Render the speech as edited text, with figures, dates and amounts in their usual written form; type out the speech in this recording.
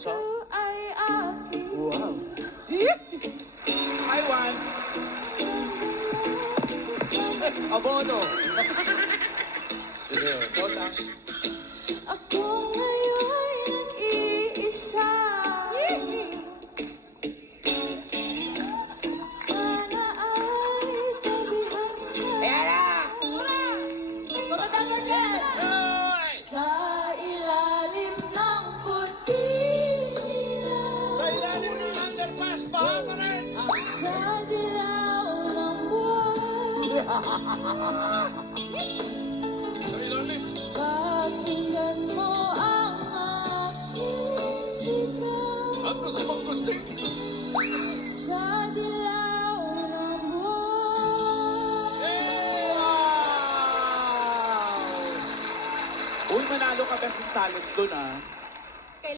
So? ay aking Wow. Hi, Juan. Abono. Ikaw lang. Ako ngayon'y nag-iisa. Sana ay tabihan ka. Ayan na! Mura! Magandang gabi! Sa ilalim ng puting ilaw. Sa ilalim ng underpass, baha pa rin. Sa dilaw ng buwan. Sa ilalim. Pakinggan mo ang aking sigaw. Ako si Mang Gusting. Sa dilaw ng buwan. Wow! Uy, manalo ka best talent dun, ah.